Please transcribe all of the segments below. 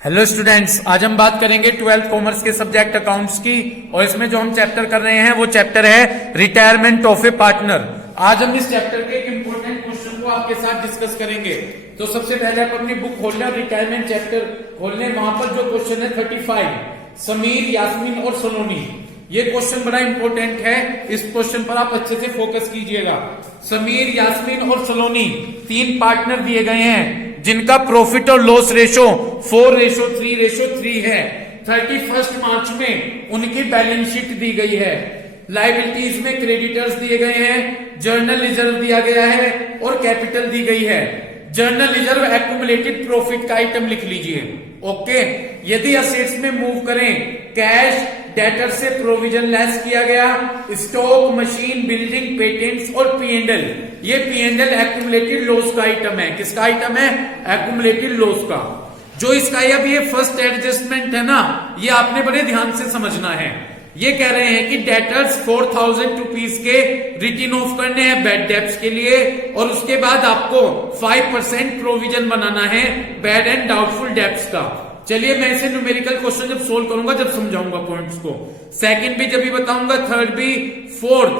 Hello students, आज हम बात करेंगे 12th कॉमर्स के सब्जेक्ट अकाउंट्स की। और इसमें जो हम चैप्टर कर रहे हैं वो चैप्टर है रिटायरमेंट ऑफ ए पार्टनर। आज हम इस चैप्टर के एक इंपॉर्टेंट क्वेश्चन को आपके साथ डिस्कस करेंगे। तो सबसे पहले आप अपनी बुक खोल लें, रिटायरमेंट चैप्टर खोल लें। वहां पर जो क्वेश्चन है 35, समीर, यास्मीन और सलोनी। ये क्वेश्चन बड़ा इंपॉर्टेंट है, इस क्वेश्चन पर आप अच्छे से फोकस कीजिएगा। समीर, यास्मीन और सलोनी तीन पार्टनर दिए गए हैं जिनका प्रॉफिट और लॉस रेशो 4:3:3 है। 31 मार्च में उनकी बैलेंस शीट दी गई है। लायबिलिटीज में क्रेडिटर्स दिए गए हैं, जर्नल रिजर्व दिया गया है और कैपिटल दी गई है। जर्नल रिजर्व एक्यूमुलेटेड प्रॉफिट का आइटम लिख लीजिए। ओके, यदि असेट्स में मूव करें, कैश डेटर से प्रोविजन लेस किया गया, स्टॉक, मशीन, बिल्डिंग, पेटेंट्स और P&L। ये P&L एक्यूमुलेटेड लॉस का आइटम है। किसका आइटम है? एक्यूमुलेटेड लॉस का। जो इसका अब ये फर्स्ट एडजस्टमेंट है ना, ये आपने बड़े ध्यान से समझना है। ये कह रहे हैं कि डेटर्स 4000 रुपीज के रिटर्न ऑफ करने हैं बैड डेब्ट्स के लिए, और उसके बाद आपको 5% प्रोविजन बनाना है बैड एंड डाउटफुल डेब्ट्स का। चलिए, मैं इसे न्यूमेरिकल क्वेश्चन जब सोल्व करूंगा, जब समझाऊंगा पॉइंट्स को, सेकंड भी जब भी बताऊंगा, थर्ड भी, फोर्थ।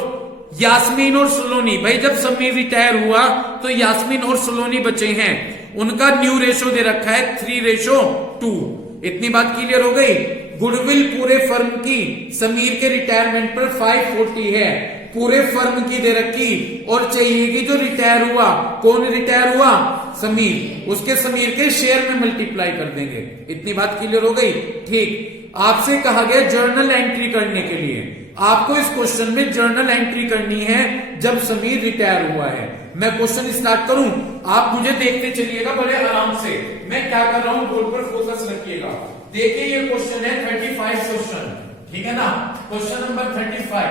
यास्मीन और सलोनी, भाई जब समीर रिटायर हुआ तो यास्मीन और सलोनी बचे हैं। उनका न्यू रेशो दे रखा है 3:2। इतनी बात क्लियर हो गई। गुडविल पूरे फर्म की समीर के रिटायरमेंट पर 540 है, पूरे फर्म की दे रखी, और चाहिए कि जो रिटायर हुआ, कौन रिटायर हुआ? समीर, उसके समीर के शेयर में मल्टीप्लाई कर देंगे। इतनी बात क्लियर हो गई। ठीक, आपसे कहा गया जर्नल एंट्री करने के लिए। आपको इस क्वेश्चन में जर्नल एंट्री करनी है जब समीर रिटायर हुआ है। मैं क्वेश्चन स्टार्ट करूं, आप मुझे देखते चलिएगा बड़े आराम से। मैं क्या कर रहा हूं, बोर्ड पर फोकस रखिएगा। देखिए, ये क्वेश्चन है 35 क्वेश्चन, ठीक है ना। Question number 35।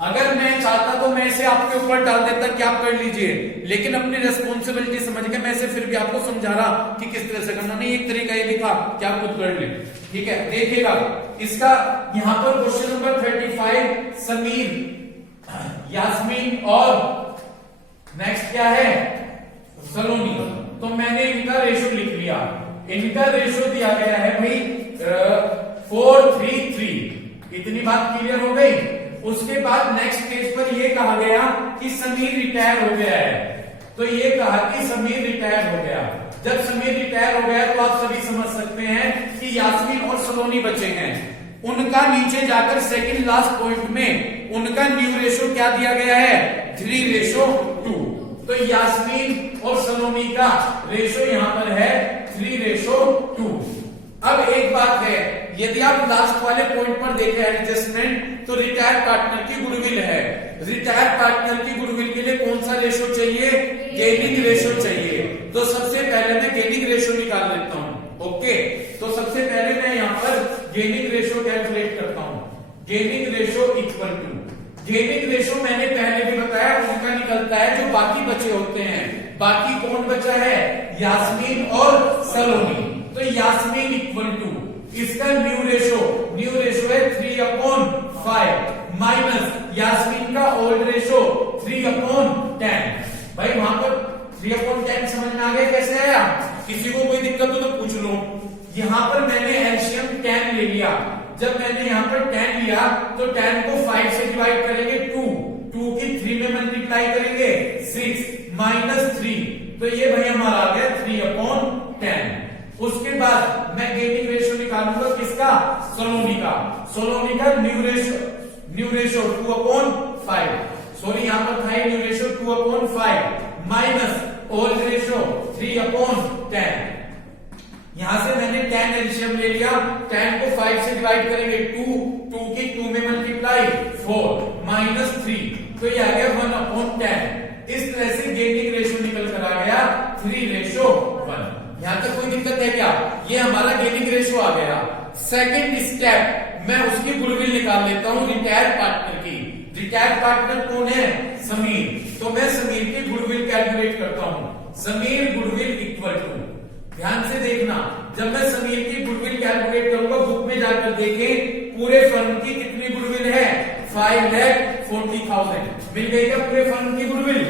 अगर मैं चाहता तो मैं इसे आपके ऊपर डाल देता कि आप कर लीजिए, लेकिन अपनी रेस्पॉन्सिबिलिटी समझ के मैं इसे फिर भी आपको समझा रहा कि किस तरह से करना। नहीं, एक तरीका ये लिखा कि आप खुद कर ले, ठीक है। देखिएगा इसका यहां पर क्वेश्चन नंबर 35, समीर, यास्मीन और नेक्स्ट क्या है? सलोनी। तो मैंने इनका रेशो लिख लिया। इनका रेशो दिया गया है भाई 4:3:3। इतनी बात क्लियर हो गई। उसके बाद नेक्स्ट पेज पर यह कहा गया कि समीर रिटायर हो गया है। तो ये कहा कि समीर रिटायर हो गया। जब समीर रिटायर हो गया तो आप सभी समझ सकते हैं कि यास्मीन और सलोनी बचे हैं। उनका नीचे जाकर सेकंड लास्ट पॉइंट में उनका न्यू रेशो क्या दिया गया है? 3:2। तो यास्मीन और सलोनी का रेशो यहां पर है 3:2। अब एक बात है, यदि आप लास्ट वाले पॉइंट पर देखें एडजस्टमेंट, तो रिटायर पार्टनर की गुडविल है। रिटायर पार्टनर की गुडविल के लिए कौन सा रेशो चाहिए? गेनिंग रेशो चाहिए। तो सबसे पहले मैं गेनिंग रेशो निकाल लेता हूं। ओके, तो सबसे पहले मैं यहां पर गेनिंग रेशो कैलकुलेट करता हूं। Gaining ratio equal to, gaining ratio मैंने पहले भी बताया उनका निकलता है जो बाकी बचे होते हैं। बाकी कौन बचा है? यास्मीन और सलोनी। तो यास्मीन इक्वल टू इसका न्यू रेशो है 3/5 माइनस यास्मीन का ओल्ड रेशो 3/10। भाई वहां पर 3/10 समझ में आ गया कैसे आया? किसी को कोई दिक्कत हो तो पूछ लो। यहां पर मैंने एलसीएम 10 ले लिया। जब मैंने यहां पर 10 लिया तो 10 को 5 से डिवाइड करेंगे 2 की 3 में मल्टीप्लाई करेंगे 6 माइनस 3। तो ये भाई हमारा आ गया 3/10। उसके बाद मैं गेनिंग रेशो निकालूंगा किसका? सलोनी का। सलोनी का न्यू रेशो 2/5। सॉरी, यहां पर था new ratio 2/5 minus old ratio 3/10। यहां से मैंने 10 एलसीएम ले लिया। 10 को 5 से डिवाइड करेंगे 2 की 2 में मल्टीप्लाई 4 माइनस 3। तो ये आ गया 1/10। इस तरह से गेनिंग रेशो निकल कर आ गया 3:1। यहां तक कोई दिक्कत है क्या? ये हमारा गेनिंग रेशो आ गया। सेकंड स्टेप, मैं उसकी गुडविल निकाल लेता हूं रिटायर पार्टनर की। रिटायर पार्टनर कौन है? समीर। तो मैं समीर की गुडविल कैलकुलेट करता हूं। समीर गुडविल इक्वल टू, ध्यान से देखना, जब मैं समीर की गुडविल कैलकुलेट करूंगा, बुक में जाकर देखें पूरे फर्म की कितनी गुडविल है? 5,40,000। मिल गई क्या पूरे फर्म की गुडविल?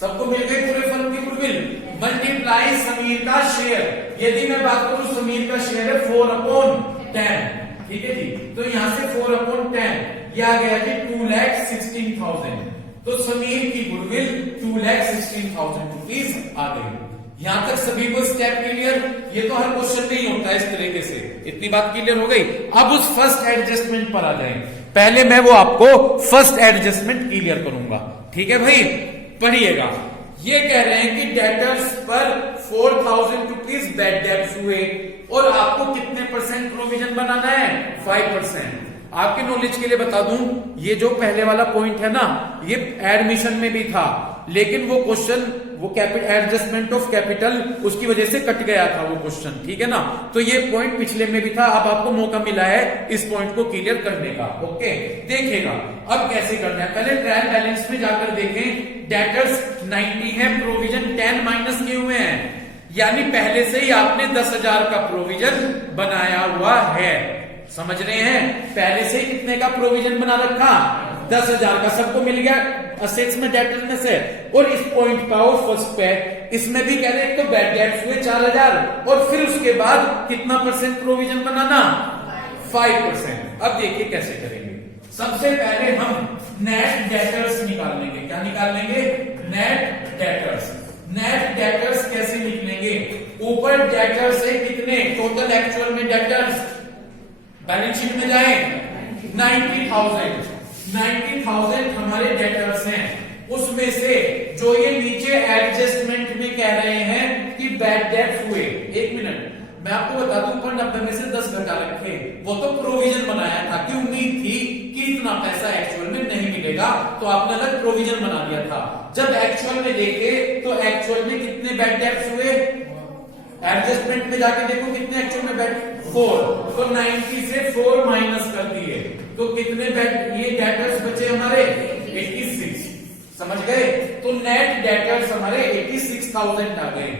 सबको मिल गई पूरे फर्म की गुडविल? मल्टीप्लाई समीर का शेयर। यदि मैं बात करूं समीर का शेयर है 4/10, ठीक है जी, तो यहां से 4/10 ये आ गया जी 2,16,000। तो समीर की गुडविल 2,16,000 रुपीज आ गई। यहां तक सभी को स्टेप क्लियर? ये तो हर क्वेश्चन में ही होता है इस तरीके से। इतनी बात क्लियर हो गई। अब उस फर्स्ट एडजस्टमेंट पर आ जाएं। पहले मैं वो आपको फर्स्ट एडजस्टमेंट क्लियर करूंगा, ठीक है भाई, पढ़िएगा। ये कह रहे हैं कि डेटर्स पर 4,000 रुपीज बैड डेट्स हुए और आपको कितने % प्रोविजन बनाना है? 5%। आपके नॉलेज के लिए बता दूं, ये जो पहले वाला पॉइंट है ना, ये एडमिशन में भी था, लेकिन वो क्वेश्चन वो एडजस्टमेंट ऑफ कैपिटल उसकी वजह से कट गया था वो क्वेश्चन, ठीक है ना। तो ये पॉइंट पिछले में भी था, अब आपको मौका मिला है इस पॉइंट को क्लियर करने का। ओके, देखिएगा अब कैसे करना है। पहले ट्रायल बैलेंस में जाकर देखें, डेटर्स 90 है, प्रोविजन 10 माइनस किए हुए हैं, यानी पहले से ही आपने 10,000 का प्रोविजन बनाया हुआ है। समझ रहे हैं? पहले से ही कितने का प्रोविजन बना रखा? 10,000 का, सबको मिल गया असेट्स में डेटर्स में से। और इस पॉइंट पे और फर्स्ट पे इसमें भी कह रहे हैं, तो बैड डेट्स हुए 4,000 और फिर उसके बाद कितना % प्रोविजन बनाना? 5%। अब देखिए कैसे करेंगे। सबसे पहले हम नेट डेटर्स निकाल लेंगे। क्या निकाल लेंगे? Net debtors. नेट डेटर्स कैसे निकलेंगे? ऊपर डेटर्स है कितने? टोटल एक्चुअल में डेटर्स बैलेंस शीट में जाए 90,000 हमारे डेटर्स हैं। उसमें से जो ये नीचे एडजस्टमेंट में कह रहे हैं कि बैड डेट्स हुए, 1 मिनट मैं आपको बता दूं, ऊपर 90 में से 10 घटा रखे, वो तो प्रोविजन बनाया था कि उम्मीद थी कि इतना पैसा एक्चुअल में नहीं मिलेगा, तो आपने अलग प्रोविजन बना दिया था। जब एक्चुअल में देखे तो एक्चुअल में कितने बैड डेट्स हुए? एडजस्टमेंट में जाके देखो कितने एक्चुअल में बैड 4, तो 90 से 4 माइनस कर दिए तो कितने ये डेटर्स बचे हमारे? 86। समझ गए? तो नेट डेटर्स हमारे 86,000 आ गए।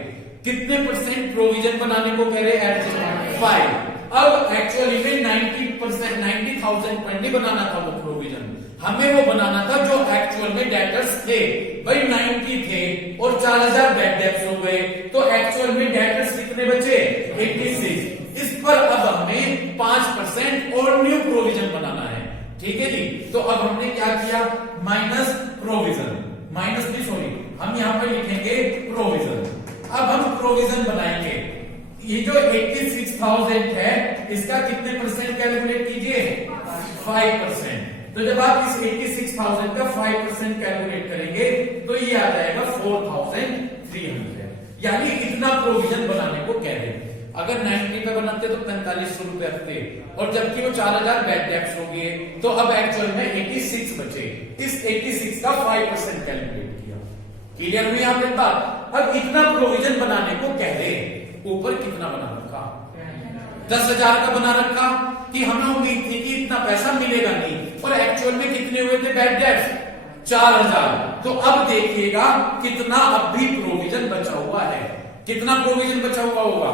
कितने % प्रोविजन बनाने को कह रहे हैं? एडजस्टमेंट 5। अब एक्चुअली में 90,000 पर नहीं बनाना था वो प्रोविजन, हमें वो बनाना था जो एक्चुअल में डेटर्स थे। भाई 90 थे और 4,000 बैड डेट्स हो गए, तो एक्चुअल में डेटर्स कितने बचे? 86। इस पर अब हमें 5% और न्यू प्रोविजन बनाना है, ठीक है जी। तो अब हमने क्या किया? माइनस प्रोविजन, माइनस नहीं सॉरी, हम यहां पर लिखेंगे प्रोविजन। अब हम प्रोविजन बनाएंगे। ये जो 86,000 है, इसका कितने % कैलकुलेट कीजिए? 5%। तो जब आप इस 86,000 का 5% कैलकुलेट करेंगे तो ये आ जाएगा 4,300, यानी इतना प्रोविजन बनाने को कह रहे हैं। अगर 90 पे बनाते तो 4500 रुपए हफ्ते, और जबकि वो 4,000 बैड डेट्स हो गए, तो अब एक्चुअल में 86 बचे। इस 86 का 5% कैलकुलेट किया। क्लियर हुई आपने बात? अब इतना प्रोविजन बनाने को कह रहे हैं। ऊपर कितना बना रखा? 10,000 का बना रखा कि हमें उम्मीद थी कि इतना पैसा मिलेगा नहीं, और एक्चुअल में कितने हुए थे बैड डेट्स? 4,000। तो अब देखिएगा कितना अब भी प्रोविजन बचा हुआ है। कितना प्रोविजन बचा हुआ होगा?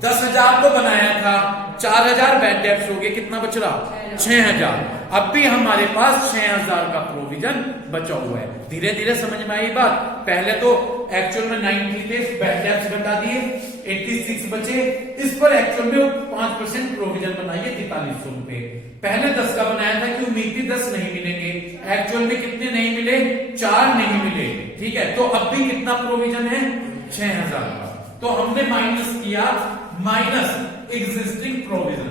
10,000 तो बनाया था, 4,000 बैड डेट्स हो गए, कितना बच रहा? 6,000। अब भी हमारे पास 6,000 का प्रोविजन बचा हुआ है। धीरे धीरे समझ में आई बात? पहले तो एक्चुअल में 90 थे, बैड डेट्स घटा दिए, 86 बचे। इस पर एक्चुअल में 5% प्रोविजन बनाइए 4,300 रुपए। पहले 10 का बनाया था कि उम्मीद थी 10 नहीं मिलेंगे, एक्चुअल में कितने नहीं मिले? 4 नहीं मिले, ठीक है। तो अब भी कितना प्रोविजन है? 6,000 का। तो हमने माइनस किया, माइनस एग्जिस्टिंग प्रोविजन,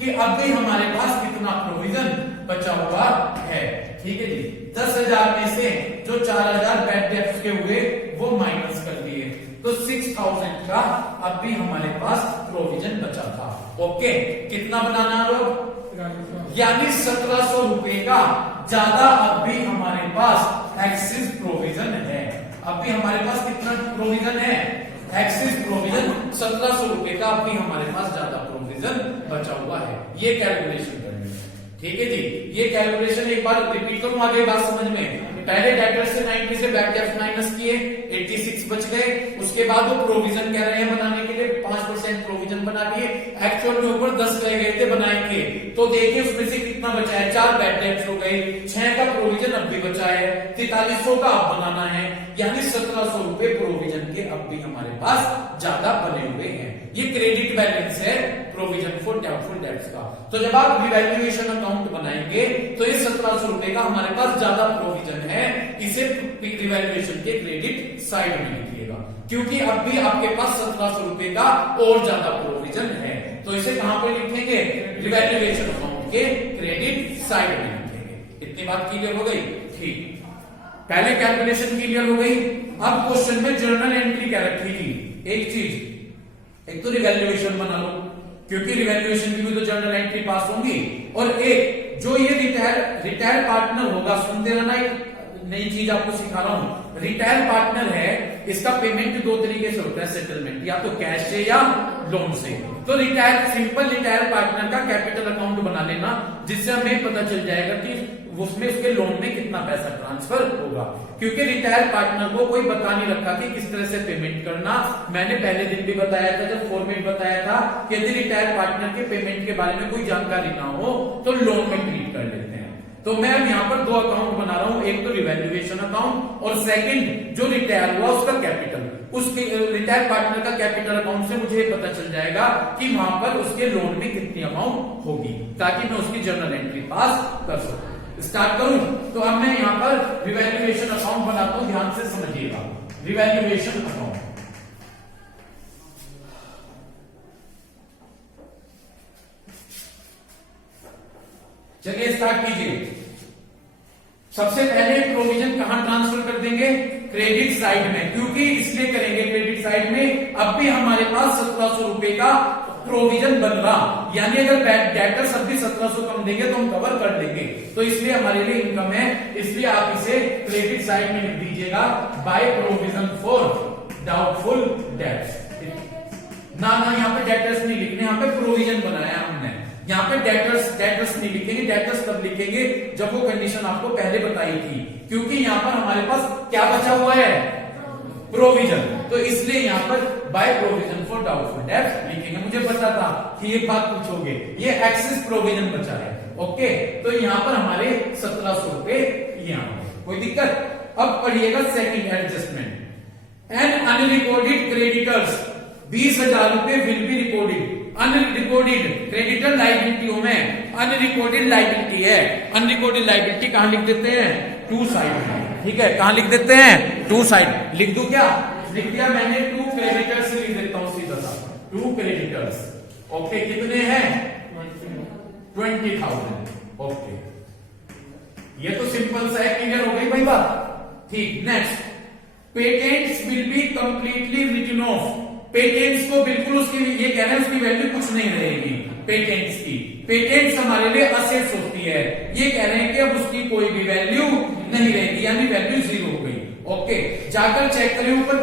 कि अब भी हमारे पास कितना प्रोविजन बचा हुआ है, ठीक है जी। 10,000 में से जो 4,000 बैड डेट्स के हुए वो माइनस कर दिए, तो 6,000 का अब भी हमारे पास प्रोविजन बचा था। ओके, कितना बनाना लोग? यानी 1,700 रुपए का ज्यादा अब भी हमारे पास एक्सिस प्रोविजन है। अब भी हमारे पास कितना प्रोविजन है? एक्सिस प्रोविजन 1,700 रुपए का अब भी हमारे पास ज्यादा प्रोविजन बचा हुआ है। ये कैलकुलेशन करनी है, ठीक है जी। ये कैलकुलेशन एक बार रिपीट करूं, आगे बात समझ में? पहले डेटर से 90 से बैक डेप्थ माइनस किए, 86 बच गए। उसके बाद वो प्रोविजन कह रहे हैं बनाने के लिए 5% प्रोविजन बना दिए, एक्चुअल में ऊपर 10 रह गए थे बनाएंगे, तो देखिए उसमें से कितना बचा है, 4 बैड डेट्स हो गए, 6 का प्रोविजन अब भी बचा है, 4300 का अब बनाना है, यानी 1700 रुपए प्रोविजन के अब भी हमारे पास ज्यादा बने हुए हैं। ये क्रेडिट बैलेंस है प्रोविजन फॉर डाउटफुल डेट्स का। तो जब आप रिवैल्यूएशन अकाउंट बनाएंगे तो ये 1700 रुपए का हमारे पास ज्यादा प्रोविजन है, इसे रिवैल्यूएशन के क्रेडिट साइड में लिखिएगा, क्योंकि अब भी आपके पास 1700 रुपए का और ज्यादा प्रोविजन है। तो इसे कहां पर लिखेंगे, रिवैल्यूएशन अकाउंट के क्रेडिट साइड में लिखेंगे। इतनी बात क्लियर हो गई? ठीक, पहले कैलकुलेशन क्लियर हो गई। अब क्वेश्चन में जर्नल एंट्री क्या रखी थी, एक चीज, एक तो रिवैल्यूएशन बना लो, क्योंकि रिवैल्यूएशन की भी तो जर्नल एंट्री पास होंगी, और एक जो ये रिटायर पार्टनर होगा, सुनते रहना, एक नई चीज आपको सिखा रहा हूं। रिटायर पार्टनर है, इसका पेमेंट 2 तरीके से होता है सेटलमेंट, या तो कैश से या लोन से। तो सिंपल रिटायर पार्टनर का कैपिटल अकाउंट बना लेना, जिससे हमें पता चल जाएगा कि उसमें उसके लोन में कितना पैसा ट्रांसफर होगा, क्योंकि रिटायर पार्टनर को कोई बता नहीं रखा कि किस तरह से पेमेंट करना। मैंने पहले दिन भी बताया था जब फॉर्मेट बताया था कि यदि रिटायर पार्टनर के पेमेंट के बारे में कोई जानकारी ना हो तो लोन में ट्रीट कर लेते हैं। तो मैं अब यहाँ पर 2 अकाउंट बना रहा हूं, एक तो रिवैल्यूएशन अकाउंट और सेकंड जो रिटायर हुआ उसका कैपिटल। उसके रिटायर पार्टनर का कैपिटल अकाउंट से मुझे पता चल जाएगा कि वहां पर उसके लोन में कितनी अमाउंट होगी, ताकि मैं उसकी जर्नल एंट्री पास कर सकूं। स्टार्ट करूं तो अब मैं यहां पर रिवैल्यूएशन अकाउंट बनाता हूं, ध्यान से समझिएगा। रिवैल्यूएशन अकाउंट, चलिए स्टार्ट कीजिए। सबसे पहले प्रोविजन कहां ट्रांसफर कर देंगे, क्रेडिट साइड में, क्योंकि इसलिए करेंगे क्रेडिट साइड में, अब भी हमारे पास 1700 रुपए का प्रोविजन बन रहा, यानी अगर डेटर्स अब भी 1700 कम देंगे तो हम कवर कर देंगे, तो इसलिए हमारे लिए इनकम है, इसलिए आप इसे क्रेडिट साइड में लिख दीजिएगा, by provision for doubtful dates. ना यहाँ पे डेटर्स नहीं लिखने, यहाँ पे प्रोविजन बनाया हमने, यहाँ पे डेटर्स नहीं लिखेंगे, डेटर्स तब लिखेंगे जब वो कंडीशन आपको पहले बताई थी, क्योंकि यहाँ पर हमारे पास क्या बचा हुआ है, प्रोविजन, तो इसलिए यहाँ पर by provision for doubtful dates लिखेंगे। मुझे पता था कि ये बात पूछोगे, ये एक्सेस प्रोविजन बचा है, ओके। तो यहाँ पर हमारे 1700 रुपए यहाँ, कोई दिक्कत? अब पढ़िएगा second adjustment, and unrecorded creditors 20,000 रुपए will be recorded. Unrecorded creditor लाइबिलिटियों में अनरिकॉर्डेड लाइबिलिटी है, अनरिकॉर्डेड लाइबिलिटी कहां लिख देते हैं, 2 साइड में, ठीक है, कहां लिख देते हैं, 2 साइड। लिख दूं क्या, लिख दिया मैंने, 2 क्रेडिटर्स लिख देता हूं सीधा सा, 2 क्रेडिटर्स, ओके। कितने हैं, 20,000, ओके। ये तो सिंपल सा है, क्लियर हो गई भाई बात, ठीक। Next, patents will be completely written off. Patents को बिल्कुल उसकी, ये कह रहे हैं उसकी वैल्यू कुछ नहीं रहेगी पेटेंट्स की, पेटेंट्स हमारे लिए असेट्स होती है, ये कह रहे हैं कि अब उसकी कोई भी वैल्यू नहीं रहेगी, यानी वैल्यू 0 हो गई, ओके। जाकर चेक करें ऊपर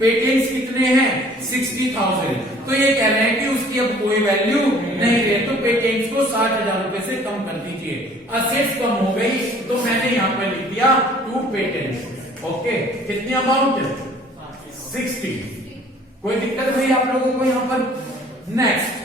पेटेंट्स कितने हैं, 60,000, तो ये कह रहे हैं कि उसकी अब कोई वैल्यू नहीं रहे, तो पेटेंट्स को 60,000 रुपए से कम कर दीजिए। असेट्स कम हो गई तो मैंने यहां पर लिख दिया 2 पेटेंट्स, ओके। कितनी अमाउंट, 60, कोई दिक्कत नहीं आप लोगों को यहां पर? नेक्स्ट,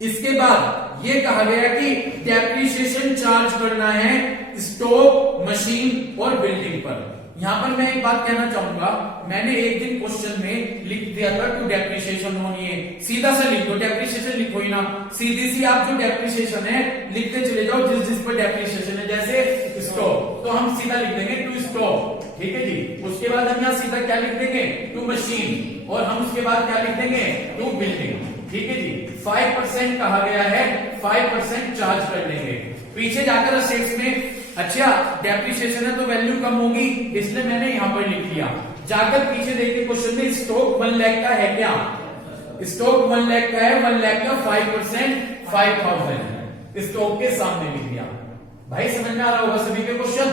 इसके बाद ये कहा गया कि डेप्रिसिएशन चार्ज करना है स्टॉक, मशीन और बिल्डिंग पर। यहां पर मैं एक बात कहना चाहूंगा, मैंने एक दिन क्वेश्चन में लिख दिया था टू डेप्रिसिएशन होनी है, सीधा सा लिख दो, डेप्रिसिएशन लिखो ही ना, सीधी सी आप जो डेप्रिसिएशन है लिखते चले जाओ, जिस जिस पर डेप्रिसिएशन है, जैसे स्टॉक तो हम सीधा लिख देंगे टू स्टॉक, ठीक है जी। उसके बाद हम यहाँ सीधा क्या लिख देंगे, टू मशीन, और हम उसके बाद क्या लिख देंगे, टू बिल्डिंग, ठीक है जी। 5% कहा गया है, 5% चार्ज कर लेंगे। पीछे जाकर असेट्स में, अच्छा डेप्रिसिएशन है तो वैल्यू कम होगी, इसलिए मैंने यहां पर लिख दिया। जाकर पीछे देखिए क्वेश्चन में स्टॉक 1 लाख का है क्या, स्टॉक 1 लाख का है, 1 लाख का 5% 5,000 स्टॉक के सामने लिख दिया। भाई समझ में आ रहा होगा सभी के क्वेश्चन,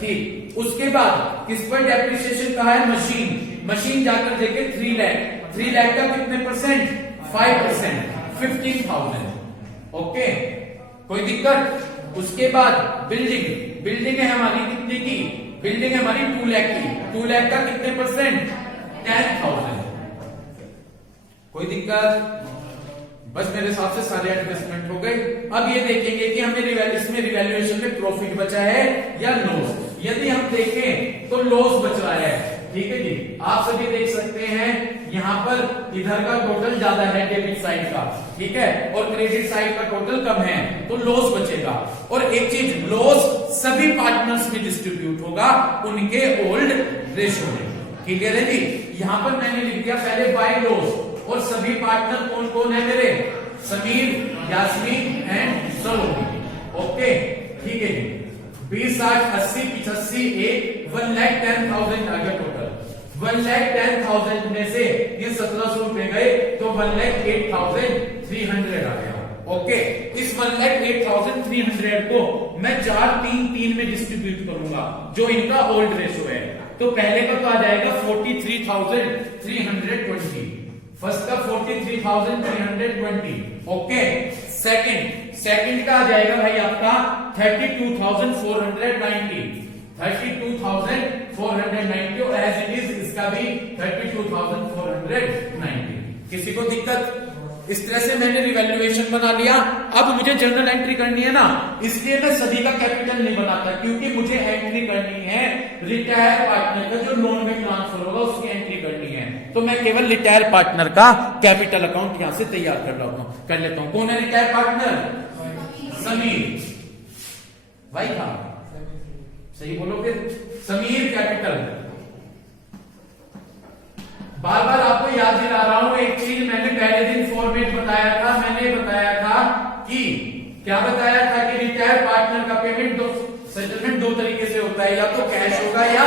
ठीक। उसके बाद किस पर डेप्रिसिएशन कहा है, मशीन जाकर देखे 3 लाख का कितने परसेंट, 5%, 15,000, ओके, कोई दिक्कत? उसके बाद बिल्डिंग बिल्डिंग है हमारी कितने की, बिल्डिंग है हमारी 2 लाख की, 2 लाख का कितने परसेंट, 10,000। कोई दिक्कत, बस मेरे हिसाब से सारे एडजस्टमेंट हो गए। अब ये देखेंगे कि हमें इसमें रिवैल्यूएशन में प्रॉफिट बचा है या लॉस। यदि हम देखें तो लॉस बच रहा है, ठीक है जी। आप सभी देख सकते हैं यहाँ पर इधर का टोटल ज्यादा है डेबिट साइड का, ठीक है, और क्रेडिट साइड का टोटल कम है, तो लॉस बचेगा। और एक चीज, लॉस सभी पार्टनर्स में डिस्ट्रीब्यूट होगा उनके ओल्ड रेशियो में, क्लियर है जी। यहाँ पर मैंने लिख दिया पहले बाय लॉस, और सभी पार्टनर कौन कौन है मेरे, समीर, यास्मीन एंड सलोनी, ओके, ठीक है जी। 20, 60, 80, 85, 1,10,000 आ गया टोटल। 1,10,000 में से ये 1,700 रुपए गए तो 1,08,300 आ गया, ओके। इस 1,08,300 को मैं 4, 3, 3 में डिस्ट्रीब्यूट करूंगा, जो इनका ओल्ड रेशो है। तो पहले का तो आ जाएगा 43,320, फर्स्ट का 43,320, ओके। सेकंड का आ जाएगा भाई आपका 32,490, 32,490, और एज इट इज इसका भी 32,490। किसी को दिक्कत? इस तरह से मैंने रिवैल्यूएशन बना लिया। अब मुझे जर्नल एंट्री करनी है ना, इसलिए मैं सभी का कैपिटल नहीं बनाता, क्योंकि मुझे एंट्री करनी है रिटायर पार्टनर का जो लोन में ट्रांसफर होगा उसकी एंट्री करनी है। तो मैं केवल रिटायर पार्टनर का कैपिटल अकाउंट यहां से तैयार कर लेता हूं। कौन है रिटायर पार्टनर? समीर भाई था, सही बोलोगे, समीर कैपिटल। बार बार आपको याद दिला रहा हूं एक चीज, मैंने पहले दिन फॉर्मेट बताया था। मैंने बताया था कि क्या बताया था कि रिटायर पार्टनर का पेमेंट सेटलमेंट 2 तरीके से होता है, या तो कैश होगा या,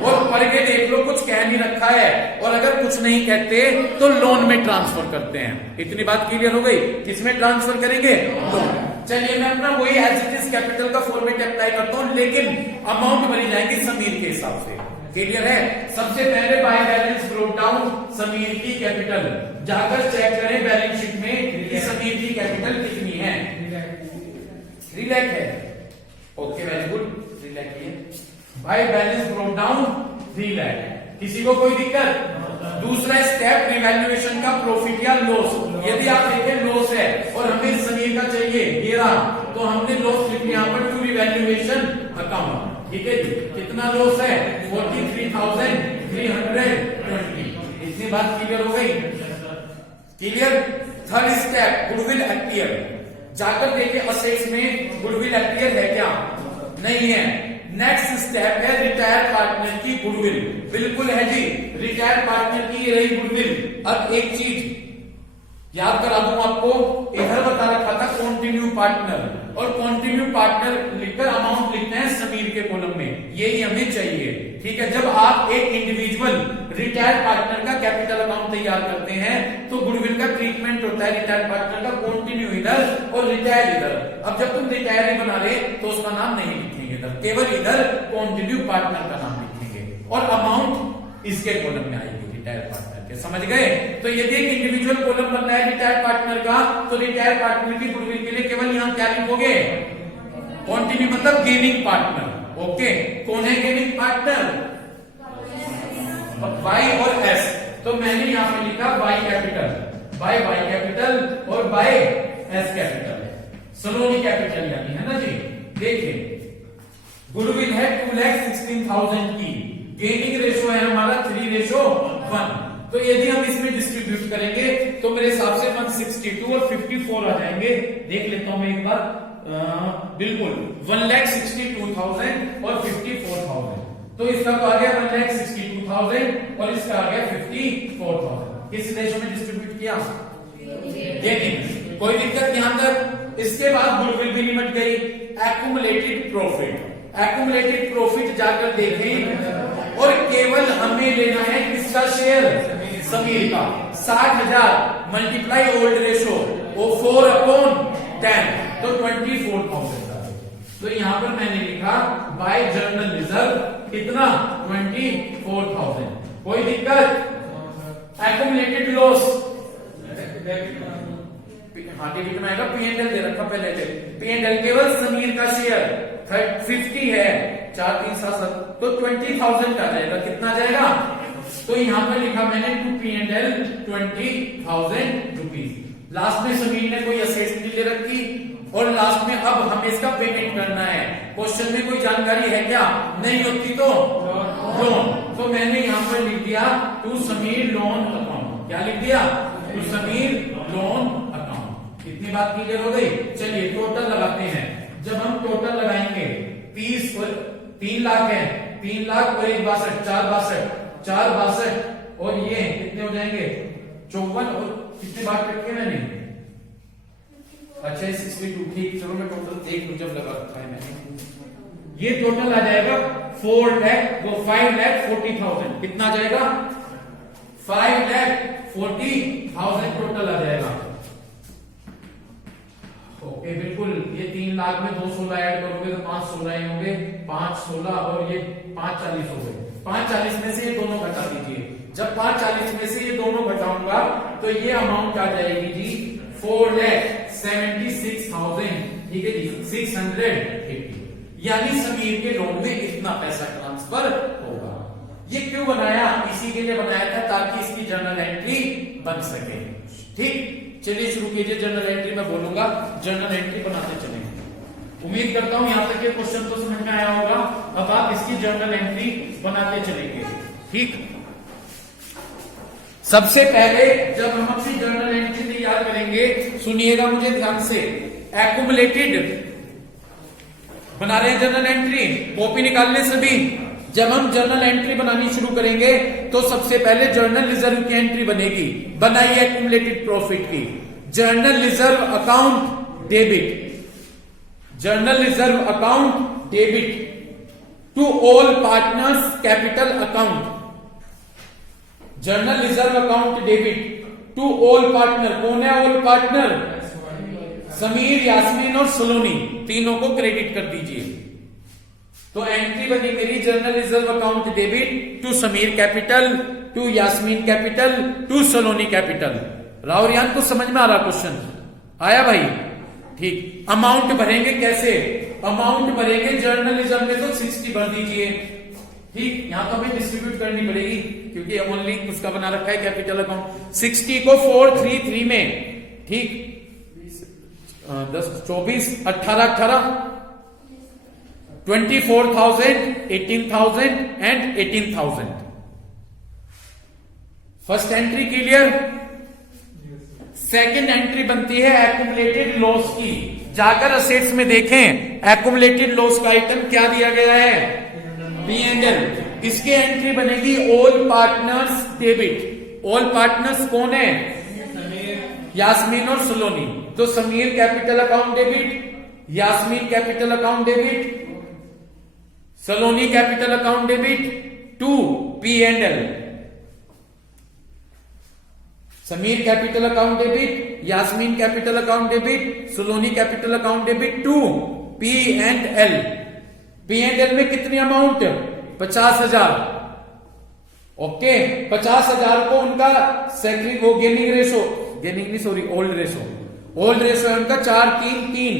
और पढ़ के देख लो, कुछ कह नहीं रखा है। और अगर कुछ नहीं कहते तो लोन में ट्रांसफर करते हैं। इतनी बात क्लियर हो गई? किसमें ट्रांसफर करेंगे? लोन। चलिए मैं अपना वही एज इट इज कैपिटल का फॉर्मेट अप्लाई करता हूं, लेकिन अमाउंट भरी जाएगी समीर के हिसाब से, क्लियर है। सबसे पहले by balance broke down Sameer की कैपिटल, जाकर चेक करें बैलेंस शीट में कि समीर की कैपिटल कितनी है। 3 लाख है, ओके, वेरी गुड, 3 लाख है। By balance broke down 3 lakh. किसी को कोई दिक्कत? दूसरा स्टेप रिवैल्यूएशन का प्रॉफिट या लॉस। यदि आप देखें लॉस है और हमें समीर का चाहिए, ये रहा, तो हमने लॉस लिख लिया यहाँ पर टू रिवैल्यूएशन अकाउंट, ठीक है जी। कितना लॉस है? 43,320। इतनी बात क्लियर हो गई? क्लियर। थर्ड स्टेप गुडविल एक्टियर, जाकर देखें असेट्स में गुडविल एक्टियर है क्या? नहीं है। नेक्स्ट स्टेप है रिटायर पार्टनर की गुडविल, बिल्कुल है जी, रिटायर पार्टनर की ये रही गुडविल। अब एक चीज याद करा दूं आपको, इधर बता रखा था कॉन्टिन्यू पार्टनर, और कॉन्टिन्यू पार्टनर लिखकर अमाउंट लिखते हैं समीर के कॉलम में, यही हमें चाहिए, ठीक है। जब आप एक इंडिविजुअल रिटायर पार्टनर का कैपिटल अकाउंट तैयार करते हैं तो गुडविल का ट्रीटमेंट होता है रिटायर पार्टनर का, कॉन्टिन्यू इधर और रिटायर इधर। अब जब तुम रिटायर ही बना रहे तो उसका नाम नहीं लिखेंगे इधर, केवल इधर कॉन्टिन्यू पार्टनर का नाम लिखेंगे, और अमाउंट इसके कॉलम में आएगी रिटायर पार्टनर के, समझ गए। तो यदि एक इंडिविजुअल कॉलम बनना है रिटायर पार्टनर का, तो रिटायर पार्टनर की गुडविल के लिए केवल यहां क्या लिखोगे? कॉन्टिन्यू मतलब गेनिंग पार्टनर, ओके। कौन है गेनिंग पार्टनर? वाई और एस। तो मैंने यहां पे लिखा Y capital, by Y capital और by S capital, Saloni capital यानी, है ना जी। देखिए गुडविल है 2,16,000 की, गेनिंग रेशो है हमारा 3:1। तो यदि हम इसमें डिस्ट्रीब्यूट करेंगे तो मेरे हिसाब से 162 और 54 आ जाएंगे। देख लेता हूं मैं एक बार, बिल्कुल 1,62,000 और 54,000। तो इसका तो आ गया 1,62,000 और इसका आ गया 54,000। किस रेशो में डिस्ट्रीब्यूट किया? गेनिंग। कोई दिक्कत यहां तक? इसके बाद गुडविल भी निमट गई। एक्यूमुलेटेड प्रॉफिट, एक्यूमुलेटेड प्रॉफिट जाकर देखें, और केवल हमें लेना है किसका शेयर? समीर का। 60,000 मल्टीप्लाई ओल्ड रेशो, वो 4/10, तो 24,000। तो यहां पर मैंने लिखा बाय जर्नल रिजर्व कितना? 24,000। कोई दिक्कत? एक्यूमुलेटेड लॉस, हाँ डेबिट में आएगा, P&L दे रखा पहले, P&L केवल समीर का शेयर 50 है, 4 3 7 7, तो 20,000 आ जाएगा। कितना आ जाएगा? तो यहां पर लिखा मैंने टू P&L 20,000 रुपीज। लास्ट में समीर ने कोई असेट्स नहीं ले रखी और लास्ट में अब हमें इसका पेमेंट करना है। क्वेश्चन में कोई जानकारी है क्या? नहीं होती तो लोन। तो मैंने यहां पर लिख दिया टू समीर लोन अकाउंट। क्या लिख दिया? To Sameer loan account. कितनी बात क्लियर हो गई? चलिए टोटल लगाते हैं। जब हम टोटल लगाएंगे 3 लाख है, 3 लाख और 1 62, 4 62 और ये कितने हो जाएंगे? 54 और कितने बात रखे मैंने? अच्छा 62। ठीक, चलो मैं टोटल देख लूं जब लगा रखा है मैंने। ये टोटल आ जाएगा 5,40,000। कितना आ जाएगा? 5,40,000 टोटल आ जाएगा। ओके बिल्कुल। ये 3 लाख में 2 16 ऐड करोगे तो 5 16 होंगे, 5 16 और ये 5 40 हो गए। 5 40 में से ये दोनों घटा दीजिए। जब 5 40 में से ये दोनों घटाऊंगा तो ये अमाउंट आ जाएगी जी 4,76,000। ठीक है जी, 680। यानी समीर के लोन में इतना पैसा ट्रांसफर होगा। ये क्यों बनाया? इसी के लिए बनाया था ताकि इसकी जर्नल एंट्री बन सके। ठीक, चलिए शुरू कीजिए। जर्नल एंट्री मैं बोलूंगा, जर्नल एंट्री बनाते चलेंगे। उम्मीद करता हूं यहां तक ये क्वेश्चन तो समझ में आया होगा। अब आप इसकी जर्नल एंट्री बनाते चलेंगे। ठीक, सबसे पहले जब हम अपनी जर्नल एंट्री तैयार करेंगे, सुनिएगा मुझे ध्यान से। एक्युमुलेटेड बना रहे हैं जर्नल एंट्री, कॉपी निकाल ले सभी। जब हम जर्नल एंट्री बनानी शुरू करेंगे तो सबसे पहले जर्नल रिजर्व की एंट्री बनेगी। बनाइए एक्युमुलेटेड प्रॉफिट की। General reserve account debit, general reserve account debit to all partners capital account. General reserve account debit to all partner. कौन है ऑल पार्टनर? समीर, यास्मीन और सलोनी, तीनों को क्रेडिट कर दीजिए। तो एंट्री बनी मेरी journal reserve account debit to Sameer capital, to Yasmin capital, to Saloni capital. रावरियान को समझ में आ रहा क्वेश्चन? आया भाई? ठीक। अमाउंट भरेंगे कैसे? अमाउंट भरेंगे जर्नल रिजर्व में तो 60 भर दीजिए। ठीक, यहां तो हमें डिस्ट्रीब्यूट करनी पड़ेगी क्योंकि ओनली उसका बना रखा है कैपिटल अकाउंट। 60 को 433 में, ठीक, 10 24 18 18 24,000 18,000 and 18,000। First entry clear? Second entry बनती है एक्युमुलेटेड लॉस की। जाकर असेट्स में देखें, एक्युमुलेटेड लॉस का आइटम क्या दिया गया है? P&L। इसके एंट्री बनेगी all partners debit. All partners कौन है? यास्मीन और सलोनी। तो Sameer capital account debit, Yasmin capital account debit, Saloni capital account debit to P&L। Sameer capital account debit, Yasmin capital account debit, Saloni capital account debit to P&L। P&L में कितनी अमाउंट? 50,000। ओके, 50,000 को उनका secretary वो gaining ratio, gaining नहीं sorry old ratio, old ratio है उनका 4-3-3,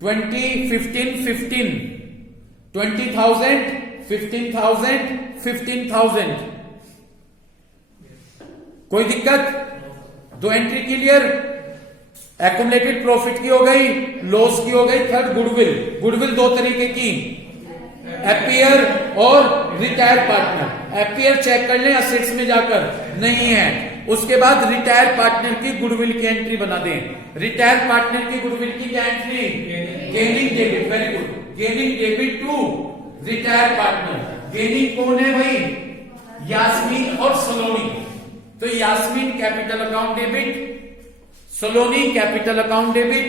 20 15 15, 20,000 15,000 15,000। कोई दिक्कत? दो एंट्री क्लियर? एक्युमुलेटेड प्रॉफिट की हो गई, लॉस की हो गई। Third goodwill. गुडविल दो तरीके की, एपियर और रिटायर पार्टनर। एपियर चेक कर लें असेट्स में जाकर, नहीं है। उसके बाद रिटायर पार्टनर की गुडविल की एंट्री बना दें। रिटायर पार्टनर की गुडविल की क्या entry? Gaining debit. Very good, gaining debit to retire partner. Gaining कौन है भाई? यास्मीन और सलोनी। तो Yasmin capital account debit, Saloni capital account debit,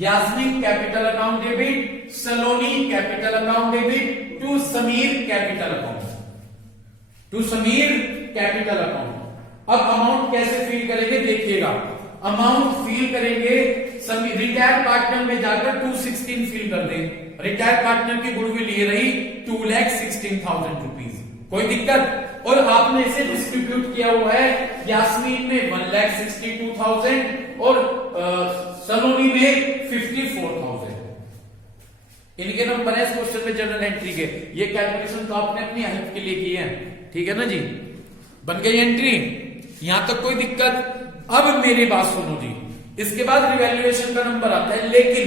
Yasmin capital account debit, Saloni capital account debit to Sameer capital account, to Sameer capital account. अब amount कैसे fill करेंगे देखिएगा। Amount fill करेंगे समीर रिटायर पार्टनर में जाकर 216 फिल कर दें। रिटायर पार्टनर की गुडविल ये रही 2,16,000 रुपीज। कोई दिक्कत? और आपने इसे डिस्ट्रीब्यूट किया हुआ है। यास्मीन में 1,62,000 और सलोनी में 54,000। इनके नंबर है इस क्वेश्चन में जनरल एंट्री के। ये कैलकुलेशन तो आपने अपनी हेल्प के लिए की है, ठीक है ना जी। बन गई एंट्री, यहां तक कोई दिक्कत। अब मेरी बात सुनो जी, इसके बाद रिवैल्यूएशन का नंबर आता है, लेकिन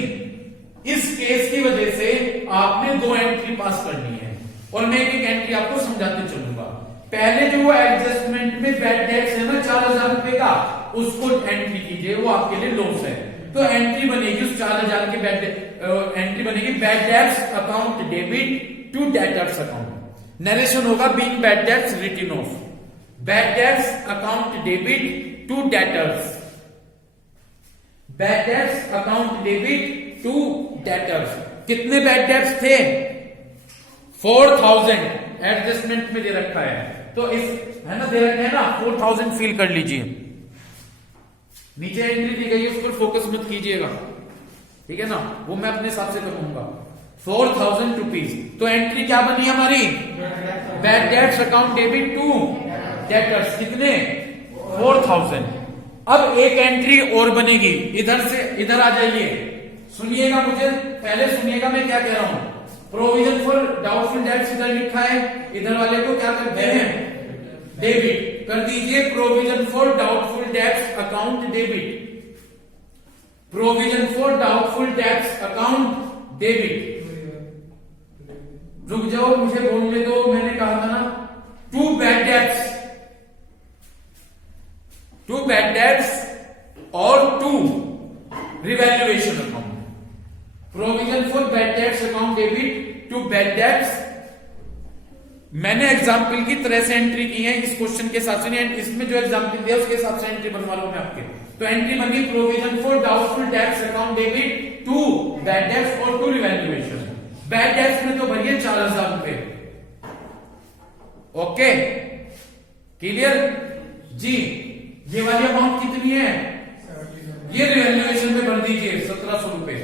इस केस की वजह से आपने 2 एंट्री पास करनी है और मैं एक एंट्री आपको समझाते चलूंगा। पहले जो वो एडजस्टमेंट में बैड डेट्स है ना 4000 रुपए का, उसको एंट्री कीजिए, वो आपके लिए लॉस है। तो एंट्री बनेगी उस 4000 की एंट्री बनेगी bad debts account debit to debtors account. Narration होगा being bad debts written off, bad debts account debit to debtors, bad debts account debit to debtors. कितने बैड डेट्स थे? 4000 एडजस्टमेंट में दे रखा है, तो इस है ना, दे रखा है ना 4000 फिल कर लीजिए। नीचे एंट्री दी गई है, उस पर फोकस मत कीजिएगा, ठीक है ना, वो मैं अपने हिसाब से करूंगा। 4000 रुपीज, तो एंट्री क्या बनी हमारी? Bad debts account debit to debtors. कितने? 4000। अब एक एंट्री और बनेगी, इधर से इधर आ जाइए, सुनिएगा मुझे, पहले सुनिएगा मैं क्या कह रहा हूं। प्रोविजन फॉर डाउटफुल डेट्स इधर लिखा है, इधर वाले को क्या करते हैं? डेबिट कर दीजिए। Provision for doubtful debts account debit, provision for doubtful debts account debit. रुक जाओ, मुझे बोलने दो, मैंने कहा था ना, to bad debts, to bad debts और to revaluation account. Provision for bad debts account debit to bad debts. मैंने एग्जाम्पल की तरह से एंट्री की है इस क्वेश्चन के हिसाब से, इसमें जो एग्जाम्पल दिया उसके हिसाब से एंट्री बनवा लो मैं आपके। तो एंट्री बनी provision for doubtful debts account debit to bad debts और टू रिवैल्यूएशन। बैड डेट्स में तो भरिए 4000 रुपए। ओके, क्लियर जी। ये वाली अमाउंट कितनी है? ये रिवैल्यूएशन में भर दीजिए 1700 रुपए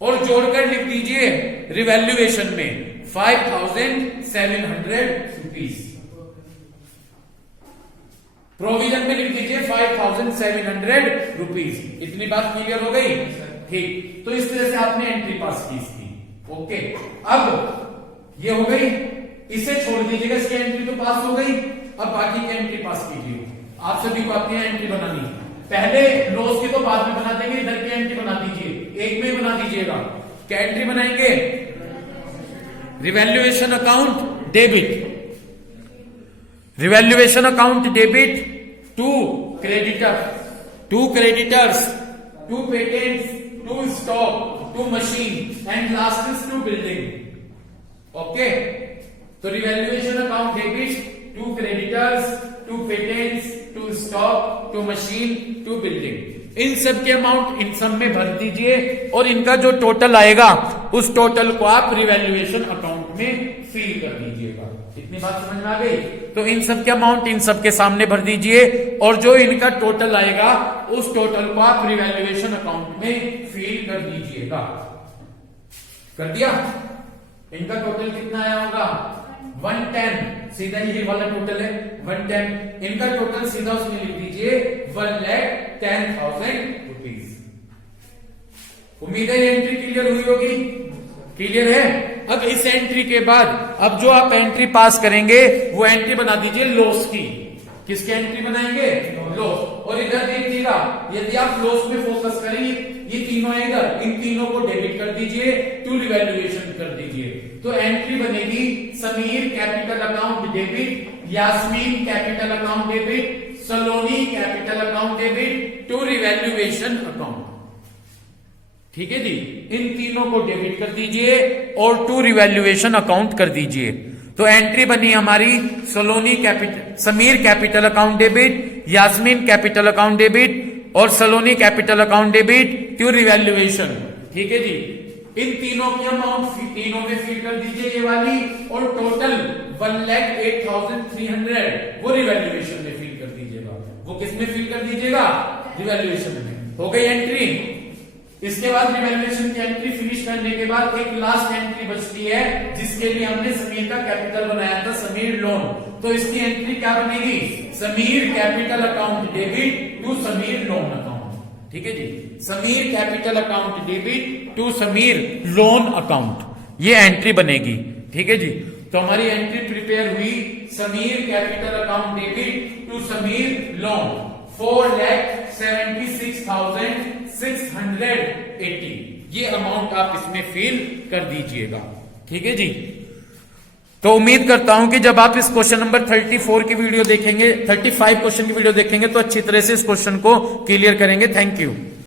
और जोड़कर लिख दीजिए रिवैल्यूएशन में 5700 रुपीज। प्रोविजन में लिख दीजिए 5700 रुपीज। इतनी बात क्लियर हो गई? ठीक, तो इस तरह से आपने एंट्री पास की इसकी। ओके, अब ये हो गई, इसे छोड़ दीजिएगा, इसकी एंट्री तो पास हो गई। अब बाकी की एंट्री पास कीजिए। आप सभी को आती है एंट्री बनानी, पहले लॉस की तो बाद में बना देंगे, इधर की एंट्री बना दीजिए, एक में बना दीजिएगा। क्या एंट्री बनाएंगे? Revaluation account debit, revaluation account debit to creditor, to creditors, to patents, to stock, to machine and last is to building. Okay, तो revaluation account debit to creditors, to patents, to stock, to machine, to building. इन सब के amount in सब में भर दीजिए और इनका जो टोटल आएगा उस टोटल को आप रिवैल्यूएशन अकाउंट में फिल कर दीजिएगा। इतनी बात समझ में आ गई? तो इन सब के अमाउंट इन सब के सामने भर दीजिए और जो इनका टोटल आएगा उस टोटल को आप रिवैल्यूएशन अकाउंट में फिल कर दीजिएगा। कर दिया? इनका टोटल कितना आया होगा? 110, सीधा यही वाला टोटल है 110। इनका टोटल सीधा उसमें लिख दीजिए 1,10,000 रुपीज। उम्मीद है एंट्री क्लियर हुई होगी? क्लियर है? अब इस एंट्री के बाद अब जो आप एंट्री पास करेंगे वो एंट्री बना दीजिए लॉस की। किसकी एंट्री बनाएंगे? लॉस। और इधर देखिएगा, यदि आप लॉस में फोकस करेंगे, ये तीनों है इधर, इन तीनों को डेबिट कर दीजिए, टू रिवैल्यूएशन कर दीजिए। तो एंट्री बनेगी Sameer capital account debit, Yasmin capital account debit, Saloni capital account debit, to revaluation account. ठीक है जी, इन तीनों को डेबिट कर दीजिए और टू रिवैल्यूएशन अकाउंट कर दीजिए। तो एंट्री बनी हमारी Saloni capital, Sameer capital account debit, Yasmin capital account debit और Saloni capital account debit to revaluation. ठीक है जी, इन तीनों की अमाउंट तीनों में फिल कर दीजिए ये वाली, और टोटल 1,08,300 वो रिवैल्यूएशन में फिल कर दीजिएगा। वो किस में फिल कर दीजिएगा? रिवैल्यूएशन में। हो गई एंट्री। इसके बाद रिवैल्यूएशन की एंट्री फिनिश करने के बाद एक लास्ट एंट्री बचती है जिसके लिए हमने समीर का कैपिटल बनाया था, समीर लोन। तो इसकी एंट्री क्या बनेगी? Sameer capital account debit to Sameer loan account. ठीक है जी, Sameer capital account debit to Sameer loan account. ये एंट्री बनेगी। ठीक है जी, तो हमारी एंट्री प्रिपेयर हुई, Sameer capital account debit to Sameer loan 4,76,680। ये अमाउंट आप इसमें फिल कर दीजिएगा। ठीक है जी, तो उम्मीद करता हूं कि जब आप इस क्वेश्चन नंबर 34 की वीडियो देखेंगे, 35 क्वेश्चन की वीडियो देखेंगे तो अच्छी तरह से इस क्वेश्चन को क्लियर करेंगे। Thank you.